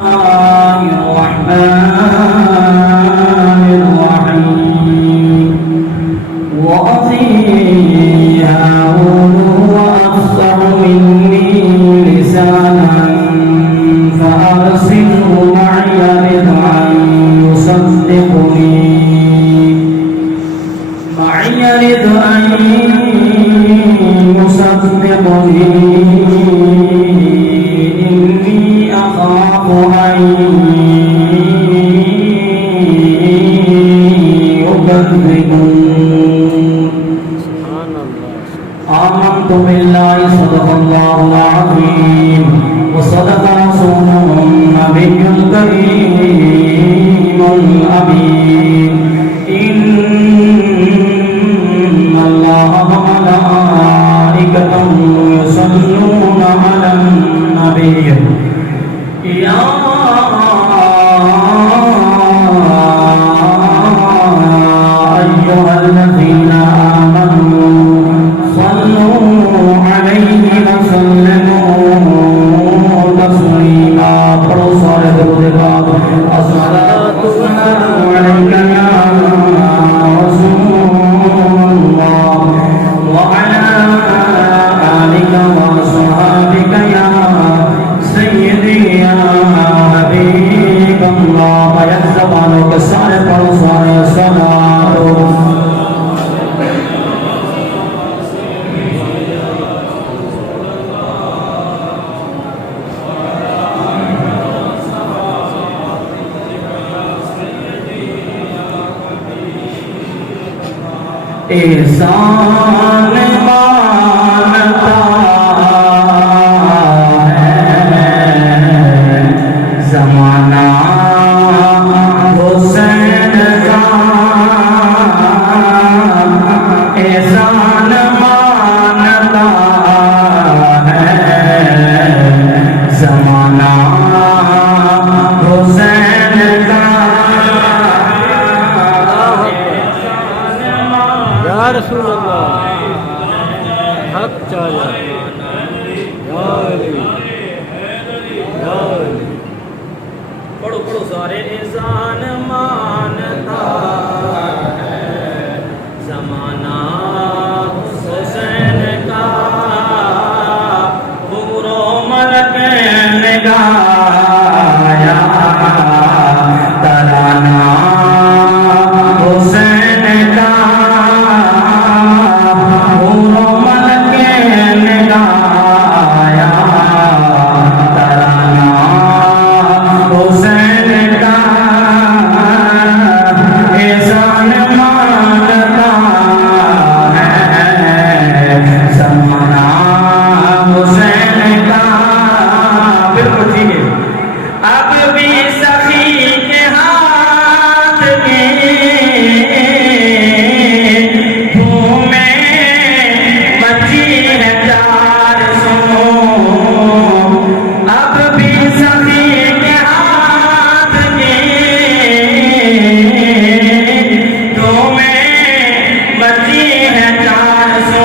الرحمن الرحيم وأخي هارون هو أفصح مني لسانا فأرسله معي رضا يصدقني إني أخاف أن يكذبون آمنت بالله صدق الله العظيم وصدق رسوله النبي الكريم الأمين إن الله وملائكته يصلون على النبي يا أيها الذين آمنوا صلوا عليه وسلموا تسليما الصلاة والسلام عليك يا رسول الله وعلى آلك وصحابك يا سيدي يا حبيب الله يا زبانك صالح وصالح صلاة احسان مانتا ہے زمانہ حسین کا احسان مانتا ہے زمانہ حسین کا یا رسول اللہ حق چاہیے یا علی یا علی پڑھو پڑھو سارے احسان مانتا ہے زمانہ حسین کا حور و ملک نے گایا ترانہ حسین کا حور و ملک نے گایا ترانہ حسین کا احسان مانتا ہے زمانہ حسین کا بالکل ٹھیک ہے اب بھی سخی کے ہاتھ میں دھومیں بچی ہے 400 اب بھی سخی کے ہاتھ میں دھومیں بچی ہے 400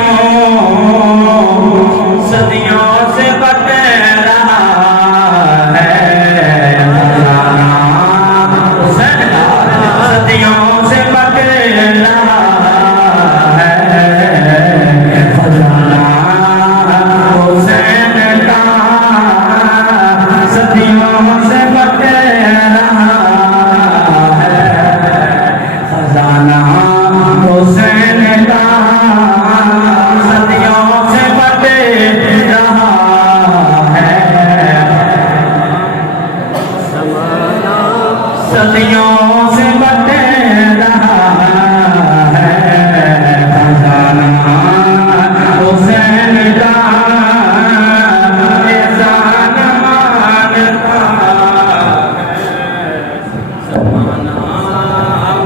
صدیوں سے بٹ رہا ہے خزانہ حسین کا صدیوں سے بٹ رہا ہے خزانہ حسین کا صدیوں سے بٹ رہا ہے خزانہ حسین کا صدیوں سے بٹ رہا ہے صدیوں سے بٹ رہا ہے خزانہ حسین کا احسان مانتا ہے زمانہ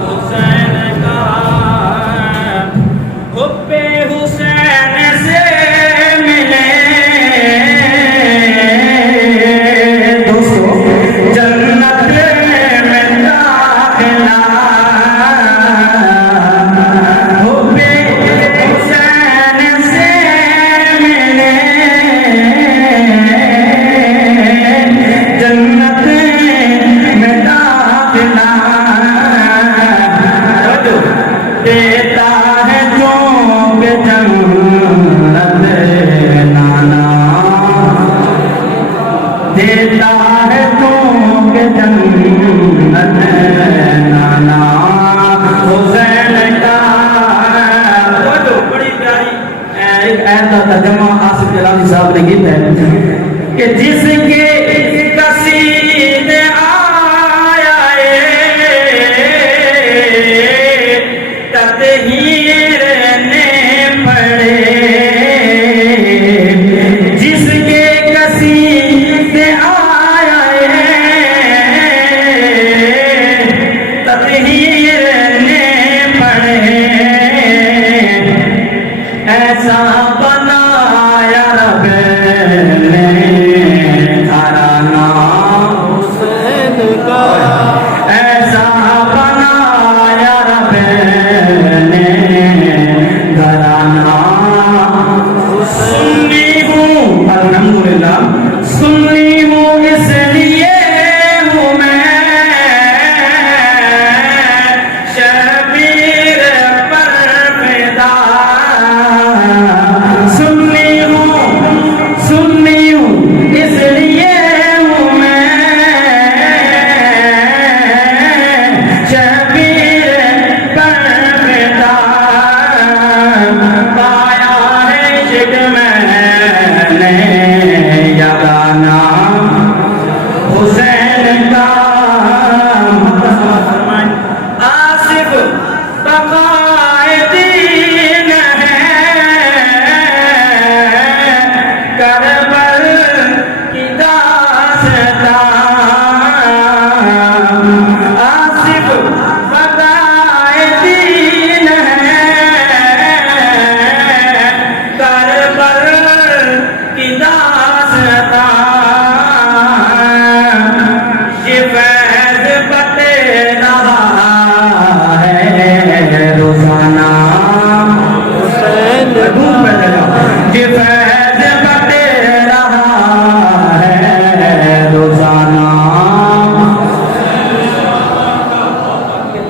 حسین کا حب حسین سے ملے دوستو جنت میں عاشقوں کے جنت ہے نانا حسین کا۔ وہ جو بڑی پیاری ایک ایت کا ترجمہ آصف جلالی صاحب نے کی ہے کہ جس کے قصیدے آیا تطہیر نے پڑھے، جس کے قصیدے آیا تطہیر نے پڑھے، ایسا بنایا رب نے گھرانہ حسین کا، ایسا بنایا رب نے گھرانہ۔ سنی ہوں الحمدللہ، سنی ہوں اس لیے ہوں میں شبیر پر فدا، سنی ہوں اس لیے ہوں میں شبیر پر فدا، پایا ہے عشق میں نے یگانہ حسین کا۔ آصف بقائے دین ہے کربل کی داستان، آصف بقائے دین ہے کربل کی داستان، یہ فیض بتے رہا ہے روزانہ حسین کا، یہ فیض بتے رہا ہے روزانہ۔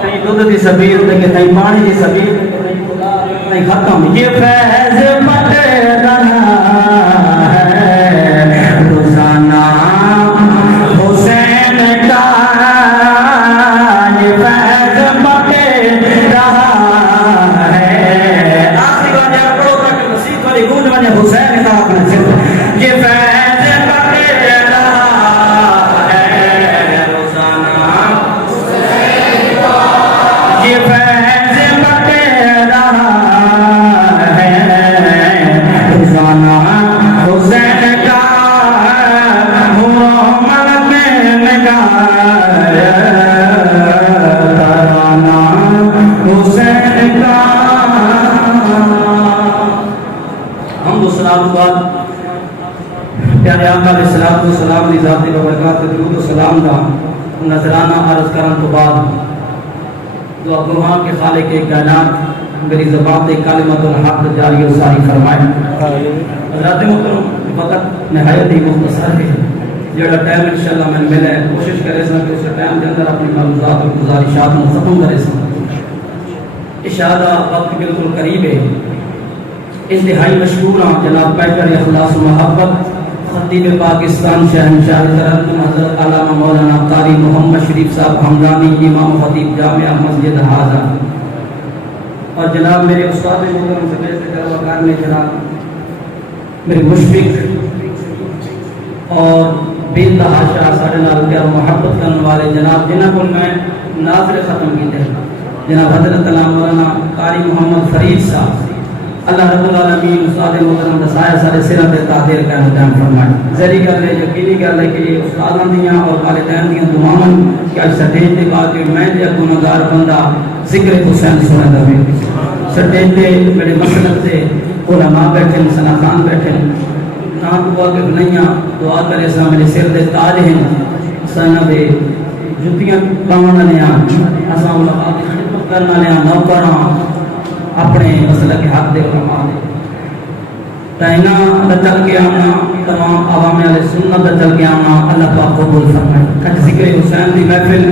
کہیں دودھ دی سبیل تے کہیں پانی دی سبیل نہیں ختم، یہ فیض بتے رہا ہے روزانہ حسین کا، یہ فیض بتے رہا ہے۔ آخری بات یاد کرو تاکہ نصیب والی گونج بنے حسین کا اپنے صرف، یہ فیض بتے رہا ہے روزانہ، یہ فیض بتے رہا ہے روزانہ حسین کا، محمد نے گایا ترانہ حسین کا۔ حمد و ثنا بعد پیارے آقا علیہ الصلوۃ والسلام دی ذات و برکات درود و سلام دا نذرانہ عرض کرن تو بعد دعا گواں کے خالق کائنات میری زبان تے کلمۃ الحق جاری و ساری فرمائے۔ حضرات محترم وقت نہایت ہی مختصر ہے، جڑا ٹائم انشاءاللہ میں ملے کوشش کرے سا کہ اس ٹائم کے اندر اپنی معلومات اور گزارشات کو ختم کرے سا۔ اشارہ وقت بالکل قریب ہے، انتہائی مشکور ہوں جناب پیکر اخلاص و محبت خطیب پاکستان شہنشاہ ترنم حضرت علامہ مولانا قاری محمد شریف صاحب حمدانی امام خطیب جامعہ مسجد حاضہ، اور جناب میرے استاد محترم سے بیسے کروکار میں جناب میرے مشفق اور بے تحاشا سارے نال پیار محبت کرنے والے جناب جنہاں کو میں ناظر ختم کی تھے جناب حضرت علامہ مولانا قاری محمد فرید صاحب، اللہ رب العالمین استاد محترم دسائے سارے سرہ تے تعدیر کا انجام فرمائے۔ ذری گل ہے، یقینی گل ہے کہ استاداں دیاں اور والدین دیاں دعاواں کہ اج سٹیج تے با کے میں تے گنہگار بندہ ذکر حسین سنا دے، سٹیج تے میرے مسلک تے علماء بیٹھے، سناخان بیٹھے، نہ دعا کے بنیاں دعا کرے سا میرے سر دے تاج ہیں، سنا دے جتیاں پاون والے اساں علماء دی خدمت کرن والے نوکراں اپنے مسئلہ کے حق دے علماء دے تائنا چل کے آنا، تمام عوام علیہ سنت چل کے آنا، اللہ پاک قبول فرمائے۔ کچھ ذکر حسین دی محفل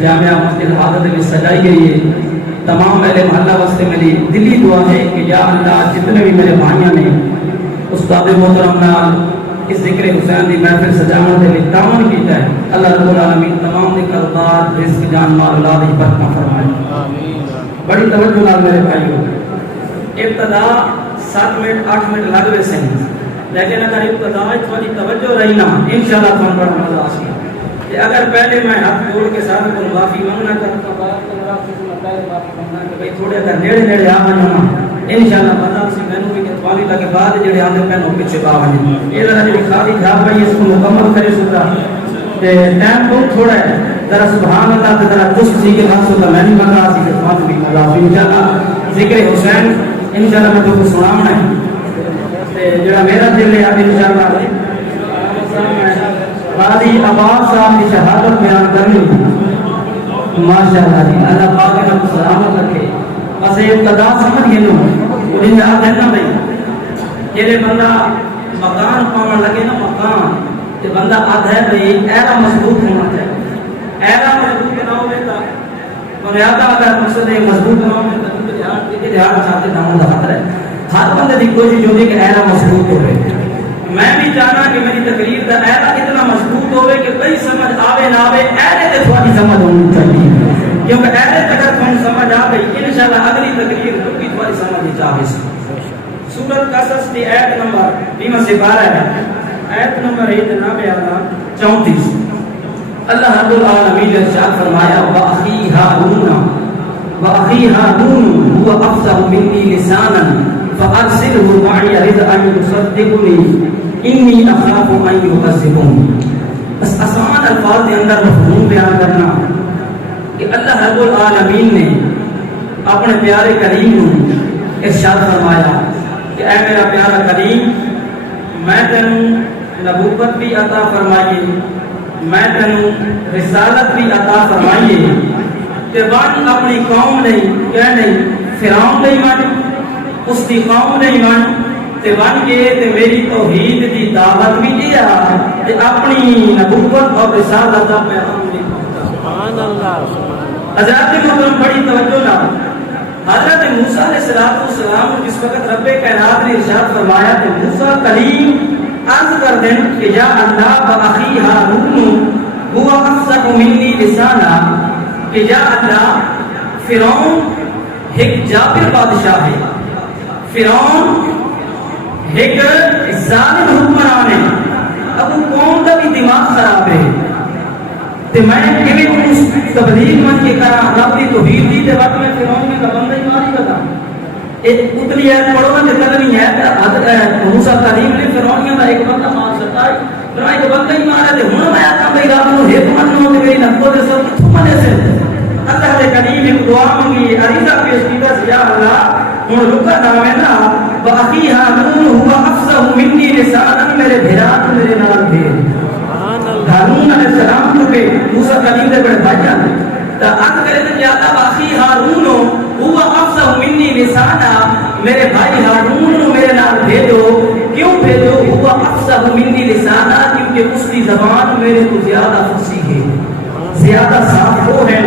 جامعہ مسجد حاضر میں سجائی گئی ہے، تمام اہل محلہ واسطے میری دلی دعا ہے کہ یا اللہ جتنے بھی میرے بھائیاں نے استاد محترم نال اس ذکر حسین دی محفل سجاون دے لیے تعاون کیتا ہے. اللہ رب العالمین تمام دے کاروبار رزق جان مال اولاد دی برکت فرمائے. آمین. بڑی توجہ نال میرے بھائیو، ابتدا 7 منٹ 8 منٹ لگ وے سن، لیکن اگر ابتدا تھوڑی توجہ رہی نا انشاءاللہ تھانوں بڑا مزہ آسی. کہ اگر پہلے میں ہاتھ جوڑ کے ساتھ کو معافی مانگنا کرتا بات کرنا معافی مانگنا کہ بھئی تھوڑے اگر نیڑے نیڑے آ وجو نا انشاءاللہ پتہ سی مینوں بھی کہ تھوڑی تک بعد جڑے آندے پہنو پیچھے پا وجے یہ ذرا جڑی خالی جا پئی اس کو مکمل کرے سودا تے ٹائم بہت تھوڑا ہے. ذرا سبحان اللہ تے ذرا کچھ سی کے واسطے تو میں نہیں منگا سی کہ تھوڑی بھی معافی انشاءاللہ ذکر حسین انشاءاللہ میں تو سناونا ہے تے جڑا میرا دل ہے اب انشاءاللہ قاضی عباس صاحب کی شہادت بیان کرنی ماشاءاللہ جی. اللہ پاک نے سلامت رکھے. بس ابتدا سمجھ گئے نو انہیں یاد ہے نا بھائی یہ بندہ مکان پاؤن لگے نا مکان کہ بندہ آدھ ہے بھئی ایرا مضبوط ہونا چاہیے. ایرا مضبوط نہ ہوئے تا بنیادہ اگر مقصد مضبوط نہ ہوئے تو دیہات چاہتے داموں دا خطر ہے. ہر بندے دی کوشش ہوتی کہ ایرا مضبوط ہوئے. میں بھی چاہنا کہ میری تقریر کا ایرا اتنا مضبوط ہوئے کہ کوئی سمجھ آوے نہ آوے ایرے تے تھوڑی سمجھ ہونی چاہیے. کیونکہ ایرے تک تھوڑی سمجھ آ گئی انشاءاللہ اگلی تقریر بھی تھوڑی سمجھ آوے سی. سورۃ قصص کی آیت نمبر 20 سے 12 ہے. آیت نمبر ہے جناب اعلیٰ 34. اللہ رب العالمین نے ارشاد فرمایا وَأَخِي هَارُونُ هُوَ أَفْصَحُ مِنِّي لِسَانًا فَأَرْسِلْهُ مَعِيَ رِدْءًا يُصَدِّقُنِي إِنِّي أَخَافُ أَن يُكَذِّبُونِ. بس آسان الفاظ کے اندر مفہوم بیان کرنا کہ اللہ رب العالمین نے اپنے پیارے کریم کو ارشاد فرمایا کہ اے میرا پیارا کریم میں تینوں نبوت بھی عطا فرمائیے میں تینوں رسالت بھی عطا فرمائیے کہ بن اپنی قوم نہیں کہ نہیں فرعون نہیں مان اس کی قوم نہیں مان تے بن کے تے میری توحید دی دعوت بھی دیا تے اپنی نبوت اور رسالت کا پیغام بھی پہنچا. سبحان اللہ. حضرات محترم بڑی توجہ نہ حضرت موسیٰ علیہ السلام جس وقت رب کائنات نے ارشاد فرمایا کہ موسیٰ کلیم عرض کر دیں کہ یا اللہ بأخی ہارون هو افصح منی لسانا کہ یا اللہ فرعون ایک جابر بادشاہ ہے. فرعون ایک ظالم حکمران ہے. اب وہ قوم کا بھی دماغ خراب ہے تے میں کیویں اس تبلیغ من کے کرا رب دی توحید دی تے وقت میں فرعون نے بندہ ہی ماری کتا ایک اتنی ہے پڑھو نا تے نہیں ہے حضرت موسیٰ کلیم نے فرعون کا ایک بندہ مار سکتا ہے پھر ایک بندہ ہی مارا تے ہن میں آتا بھئی رب نو ایک منو تے میری نبوت دے سب کتھوں منے سے اللہ دے کریم نے دعا منگی عریضہ پیش کیتا یا اللہ ہن رکا نہ ہے نا باقی ہارون ہوا افصح منی لسانا میرے بھیرا میرے نال بھیج ہارون علیہ السلام کو کہ موسیٰ کلیم دے بڑے بھائی جان تا عرض کرے تو جاتا باقی ہارون ہوا افصح منی لسانا میرے بھائی ہارون نو میرے نال بھیجو. کیوں بھیجو؟ ہوا افصح منی لسانا کیونکہ اس کی زبان میرے تو زیادہ فصیح ہے زیادہ صاف وہ ہے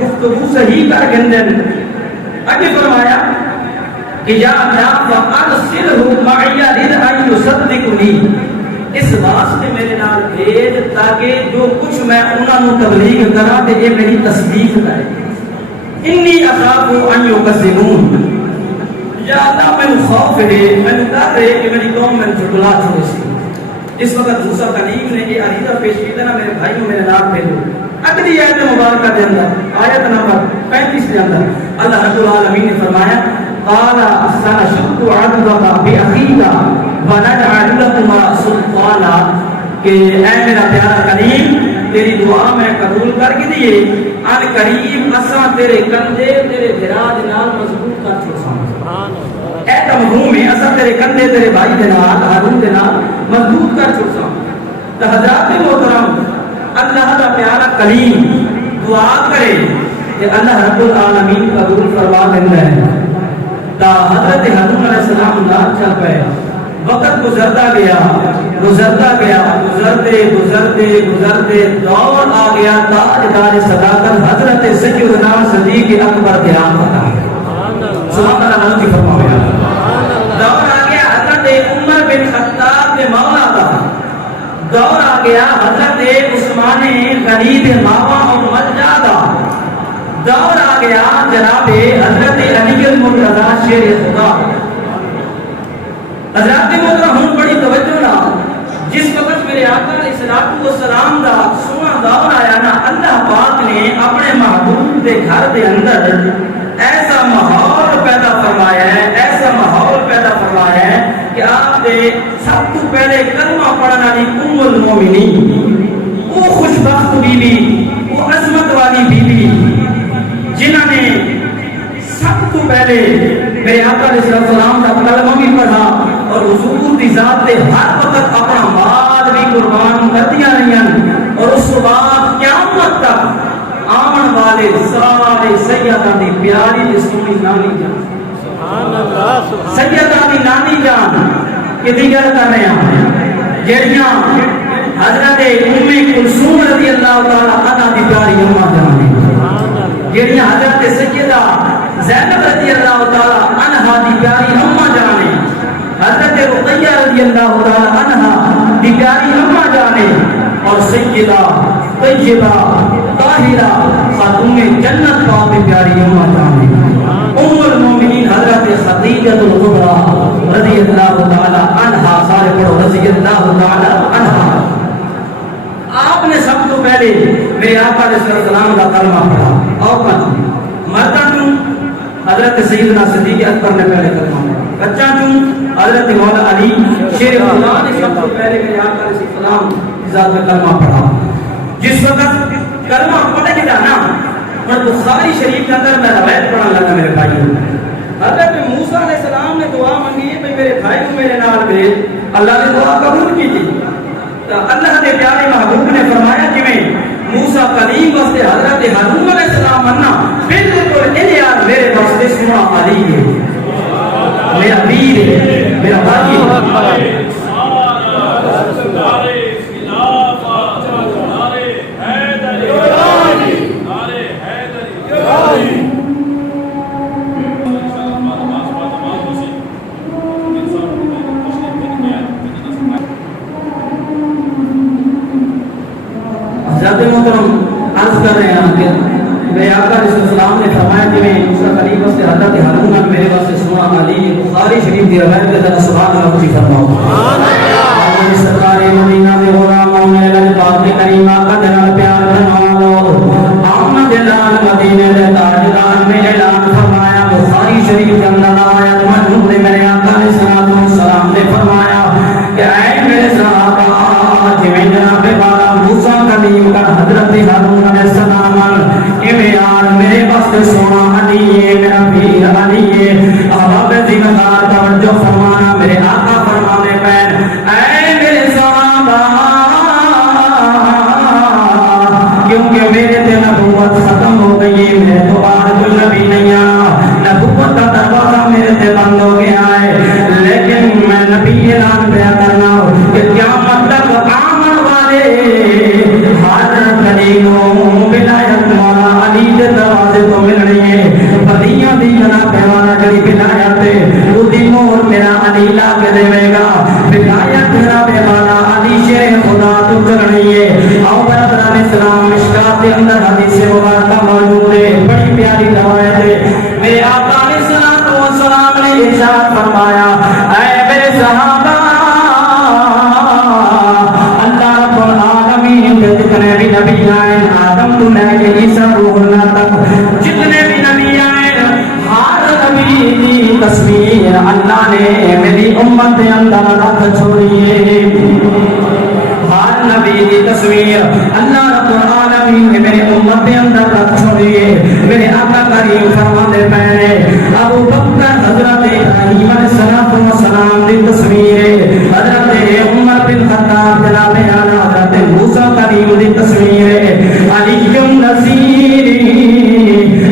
گفتگو صحیح کر گندن. آگے فرمایا کہ یا اللہ فَأَرْسِلْهُ مَعِيَ رِدْءًا يُصَدِّقُنِي اس واسطے میرے نال بھیج تاکہ جو کچھ میں انہاں نو تبلیغ کراں تے یہ میری تصدیق کرے. انی اخاف ان یکذبون یا اللہ میں خوف ہے میں ڈر ہے کہ میری قوم میں جھٹلا چھوڑے سی. اس وقت موسیٰ کلیم نے یہ عریضہ پیش کیا نا میرے بھائیوں میرے نال بھیجو. اگلی آیت مبارکہ کے اندر آیت نمبر 35 کے اندر اللہ رب العالمین نے فرمایا قال سنشد عضدك بأخيك ونجعل لكما سلطانا کہ اے میرا پیارا کریم تیری دعا میں قبول کر کے دیے ان قریب اساں تیرے کندھے تیرے بھرا دے نال مضبوط کر چھوڑاں. سبحان اللہ. اے تمہوں میں اساں تیرے کندھے تیرے بھائی دے نال ہارون دے نال مضبوط کر چھوڑاں. تو حضرات محترم اللہ دا پیارا کلیم دعا کرے کہ اللہ رب العالمین قبول فرما دیندا ہے. تا حضرت ہارون علیہ السلام نال چل پے وقت گزرتا گیا گزرتے دور آ گیا تاجدار صداقت حضرت سیدنا صدیق اکبر دھیان ہوتا ہے. سبحان اللہ کی فرمایا دور آ گیا حضرت عمر بن خطاب کے مولا کا گیا حضرت عثمان غریب ماوا اور ملجادہ، دور آ گیا جناب حضرت علی المرتضی شیر خدا۔ حضرات محترم ہوں بڑی توجہ نہ، جس وقت میرے آقا علیہ السلام دا سونا دور آیا نا، اللہ پاک نے اپنے محبوب دے گھر دے اندر ایسا ماحول پیدا فرمایا ہے، ایسا ماحول پیدا فرمایا ہے کہ آپ دے سب تو پہلے کلمہ پڑھنے والی ام المومنین، وہ خوش بخت بی بی، وہ عظمت والی بی بی، جنہوں نے سب تو پہلے میرے آقا علیہ السلام کا کلمہ بھی پڑھا اور حضور دی ذات دے ہر وقت اپنا مال بھی قربان کر دیا رہی ہیں، اور اس بعد قیامت تک آمن والے سارے سیدہ دی پیاری دی سونی نانی جان، سیدہ دی نانی جان کہ دیگر کر رہے ہیں جڑیاں حضرت ام کلثوم رضی اللہ تعالی عنہ دی پیاری اماں جان، جڑیاں حضرت سیدہ زینب رضی اللہ تعالی عنہ دی پیاری اماں جان، حضرت رقیہ رضی اللہ تعالی عنہ دی پیاری اماں جان، اور سیدہ طیبہ طاہرہ خاتون جنت پاک دی پیاری اماں جان، ام المومنین حضرت خدیجہ الکبریٰ رضی اللہ تعالی عنہا، سارے پڑھو رضی اللہ تعالی عنہا۔ آپ نے سب تو پہلے میرے آقا علیہ السلام کا کلمہ پڑھا، اور مردوں حضرت سیدنا صدیق اکبر نے پہلے کلمہ پڑھا، بچہ چوں حضرت مولا علی شیر خدا نے سب سے پہلے میرے آقا علیہ السلام کی ذات میں کلمہ پڑھا۔ جس وقت کلمہ پڑھ کے جانا اور بخاری شریف کے اندر میں روایت پڑھنے لگا میرے بھائیوں، حضرت موسیٰ علیہ السلام نے دعا مانگی ہے کہ میرے بھائی کو میرے نال بھیج، اللہ نے دعا قبول کی تھی، تو اللہ کے پیارے محبوب نے فرمایا کہ میں موسیٰ کلیم واسطے حضرت ہارون علیہ السلام منا بالکل الیار میرے واسطے سنا علی ہے، میرا پیر ہے، میرا بھائی ہے۔ حضرت محترم عرض کر رہے ہیں کہ میرے آقا علیہ السلام نے فرمایا کہ میں موسیٰ کلیم واسطے حضرت ہارون نے میرے واسطے سنا علی، بخاری شریف کی روایت کے ذرا سبحان اللہ کی فرماؤ۔ سرکار مدینہ میں غلاموں نے لجبات کریمہ کا جناب پیار فرماؤ، آمد لال مدینہ دے تاجدار میں اعلان فرمایا، بخاری شریف کے اندر آیت مجھول نے میرے آقا علیہ السلام نے فرمایا کہ اے میرے صحابہ، جویں جناب والا موسیٰ کلیم کا حضرت ہارون علیہ السلام ایویں یار میرے واسطے سونا علی ہے، میرا پیر علی ہے۔ احباب زینتدار توجہ فرمانا، میرے آقا فرمانے پہ اے میرے صحابہ، کیونکہ میرے تے نبوت ختم ہو گئی ہے، میرے تو بعد کوئی نبی نہیں آیا، نبوت کا دروازہ میرے تے بند ہو گیا ہے، لیکن میں نبی اعلان پیا کرنا کہ قیامت تک آمن والے ہر غریبوں ولایت مولا علی دے دروازے تو مل رہی ہے، بدیاں دی جناب پیوانا جڑی ولایت ہے وہ دی مہر میرا علی لا کے دے گا، ولایت جناب مولا علی شیر خدا تو چل رہی ہے۔ آؤ برادران اسلام، مشکات کے اندر حدیث مبارکہ موجود ہے، بڑی پیاری روایت ہے، میرے آقا علیہ السلام نے ارشاد فرمایا، اے میرے صحابہ، اللہ رب العالمین کے جتنے بھی نبی آئے، آدم تو لے کے عیسیٰ روح اللہ تک جتنے بھی نبی آئے، ہر نبی کی تصویر اللہ نے میری امت کے اندر رکھ چھوڑی ہے، ہر نبی کی تصویر اللہ رب العالمین نے میرے امت کے اندر رکھ چھوڑی ہے۔ میرے آقا کریم فرماتے پہلے ابو بکر حضرت ابراہیم علیہ السلام کی تصویر ہے، حضرت عمر بن خطاب جناب اعلی حضرت موسیٰ کلیم کی تصویر ہے، علی نصیر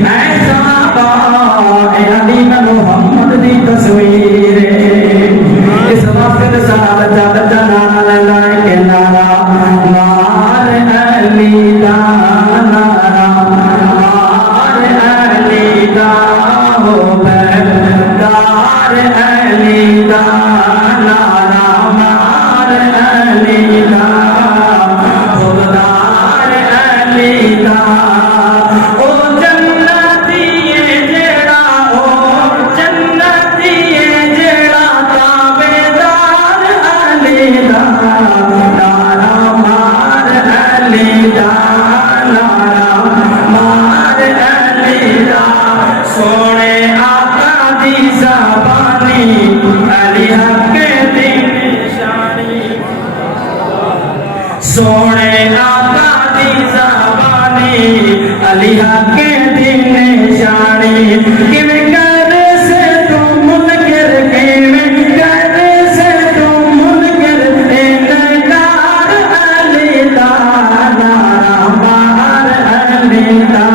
اے صحابہ، اے علی محمد کی تصویر ہے۔ اس وقت سارا جاتا نانا لینا ہے کہ نارا مار علی دا، نارا مار علی دا، ہو بہدار علی دا، علی کے دین شانی کیویں کر سے تو منکر کیویں کر سے تو منکر انکار علی دا نعرہ مار علی دا